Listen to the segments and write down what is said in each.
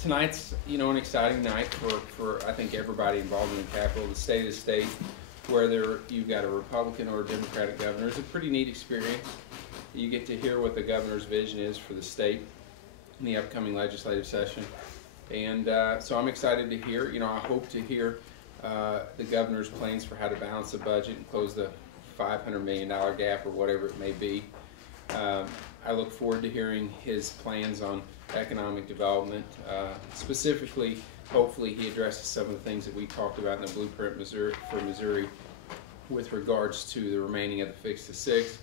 tonight's, an exciting night for I think everybody involved in the Capitol. The state of the state, whether you've got a Republican or a Democratic governor, is a pretty neat experience. You get to hear what the governor's vision is for the state in the upcoming legislative session. And so I'm excited to hear, I hope to hear the governor's plans for how to balance the budget and close the $500 million gap or whatever it may be. I look forward to hearing his plans on economic development. Specifically, hopefully he addresses some of the things that we talked about in the blueprint for Missouri with regards to the remaining of the Fix to Six,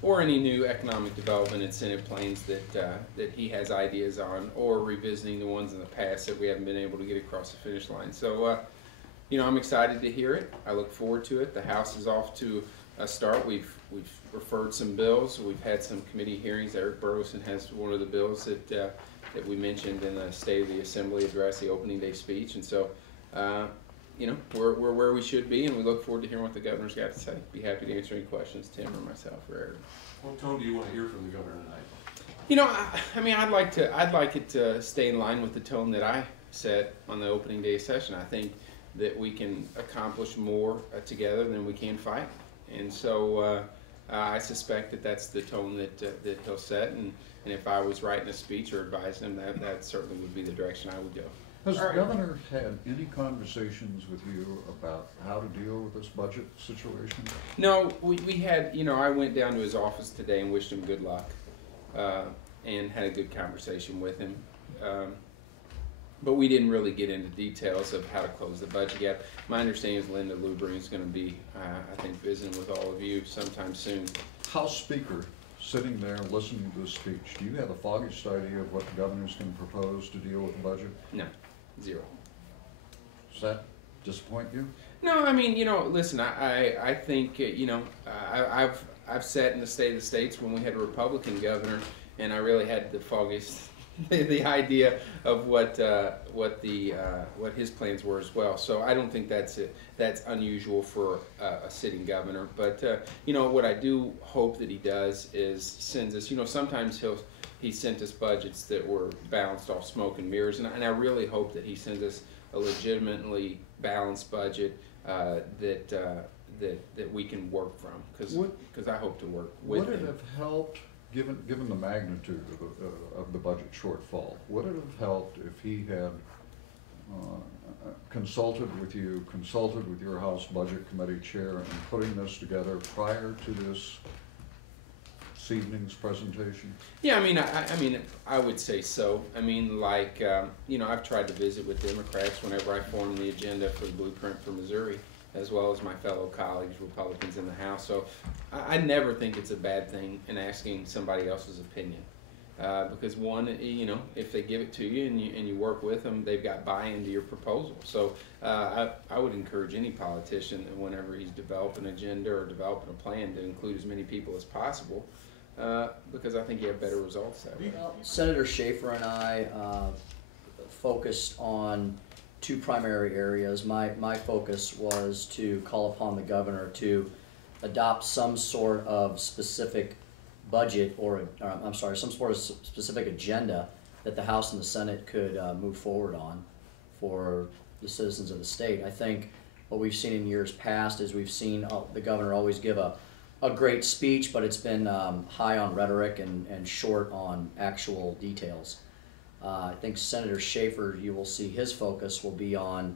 or any new economic development incentive plans that he has ideas on, or revisiting the ones in the past that we haven't been able to get across the finish line. So, I'm excited to hear it. I look forward to it. The House is off to a start. We've referred some bills. We've had some committee hearings. Eric Burleson has one of the bills that we mentioned in the State of the Assembly address, the opening day speech, and so we're where we should be, and we look forward to hearing what the governor's got to say. Be happy to answer any questions, Tim or myself or Eric. What tone do you want to hear from the governor tonight? I'd like it to stay in line with the tone that I set on the opening day session. I think that we can accomplish more together than we can fight, and so I suspect that that's the tone that he'll set. And if I was writing a speech or advising him, that certainly would be the direction I would go. Has the governor had any conversations with you about how to deal with this budget situation? No, we had, I went down to his office today and wished him good luck and had a good conversation with him. But we didn't really get into details of how to close the budget gap. My understanding is Linda Lubring is going to be, I think, visiting with all of you sometime soon. House Speaker, sitting there listening to this speech, do you have the foggiest idea of what the governor's going to propose to deal with the budget? No, zero. Does that disappoint you? No, listen, I think, I've sat in the State of the States when we had a Republican governor, and I really had the foggiest the idea of what his plans were as well. So I don't think that's unusual for a sitting governor. But what I do hope that he does is sends us. Sometimes he sent us budgets that were balanced off smoke and mirrors, and I really hope that he sends us a legitimately balanced budget that we can work from, because I hope to work with him. Would it have helped? Given the magnitude of the budget shortfall, would it have helped if he had consulted with your House Budget Committee chair in putting this together prior to this evening's presentation? Yeah, I would say so. I've tried to visit with Democrats whenever I form the agenda for the blueprint for Missouri, as well as my fellow colleagues, Republicans in the House. So I never think it's a bad thing in asking somebody else's opinion. Because one, if they give it to you and you work with them, they've got buy-in to your proposal. So I would encourage any politician that whenever he's developing an agenda or developing a plan to include as many people as possible, because I think you have better results that way. Well, Senator Schaefer and I focused on two primary areas. My focus was to call upon the governor to adopt some sort of specific budget some sort of specific agenda that the House and the Senate could move forward on for the citizens of the state. I think what we've seen in years past is we've seen the governor always give a great speech, but it's been high on rhetoric and short on actual details. I think Senator Schaefer, you will see his focus will be on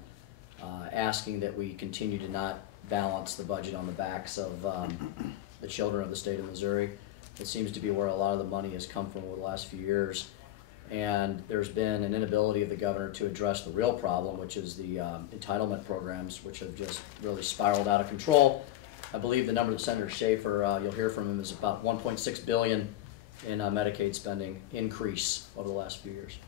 asking that we continue to not balance the budget on the backs of the children of the state of Missouri. It seems to be where a lot of the money has come from over the last few years. And there's been an inability of the governor to address the real problem, which is the entitlement programs, which have just really spiraled out of control. I believe the number that Senator Schaefer, you'll hear from him, is about $1.6 billion in Medicaid spending increase over the last few years.